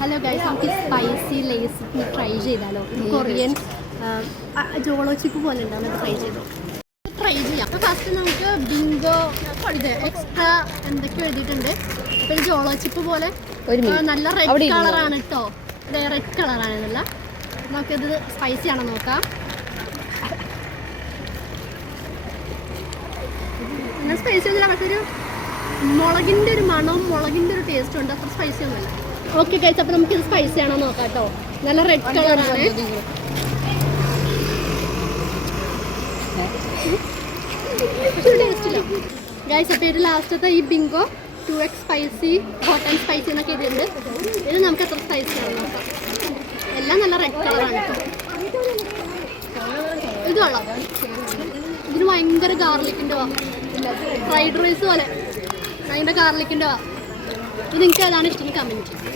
Hello guys നമുക്ക് spicy Lay's try ചെയ്താലോ? Korean Jolo chip പോലെ ഉണ്ടാവും നമുക്ക് ട്രൈ ചെയ്തോ? ട്രൈ ചെയ്യാം. അപ്പോൾ ഫസ്റ്റ് നമുക്ക് ബിങ്കോ ഇത് എക്സ്ട്രാ എന്തൊക്കെയോ എഴുതിയിട്ടുണ്ട്. അപ്പോൾ ഇത് ജോളോ ചിപ്പ് പോലെ നല്ല റെഡ് കളറാണ് കേട്ടോ അതെ റെഡ് കളറാണ് ഇതല്ല നമുക്കിത് സ്പൈസി ആണോ നോക്കാം. എന്നാൽ സ്പൈസി ഒന്നുമില്ല പക്ഷെ ഒരു മുളകിന്റെ ഒരു മണവും മുളകിന്റെ ഒരു ടേസ്റ്റും ഉണ്ട്. അത്ര സ്പൈസി ഒന്നുമില്ല. ഓക്കെ കഴിച്ച് അപ്പോൾ നമുക്ക് ഇത് സ്പൈസി ആണോ നോക്കാം കേട്ടോ നല്ല റെഡ് കളറാണ് പക്ഷെ ടേസ്റ്റ് ഇല്ല. ഗൈസ് അപ്പോൾ ഇത് ലാസ്റ്റത്തെ ഈ Bingo two X spicy hot and spicy എന്നൊക്കെ ഇതുണ്ട് ഇത് നമുക്ക് എത്ര സ്പൈസി ആണ് നോക്കാം. എല്ലാം നല്ല റെഡ് കളറാണ് ഇത് കൊള്ളാം. ഇതിന് ഭയങ്കര ഗാർലിക്കിന്റെ വാ. ഫ്രൈഡ് റൈസ് പോലെ. ഭയങ്കര ഗാർലിക്കിന്റെ വാ. ഇത് നിങ്ങൾക്ക് ഏതാണ് ഇഷ്ടം? കമന്റ്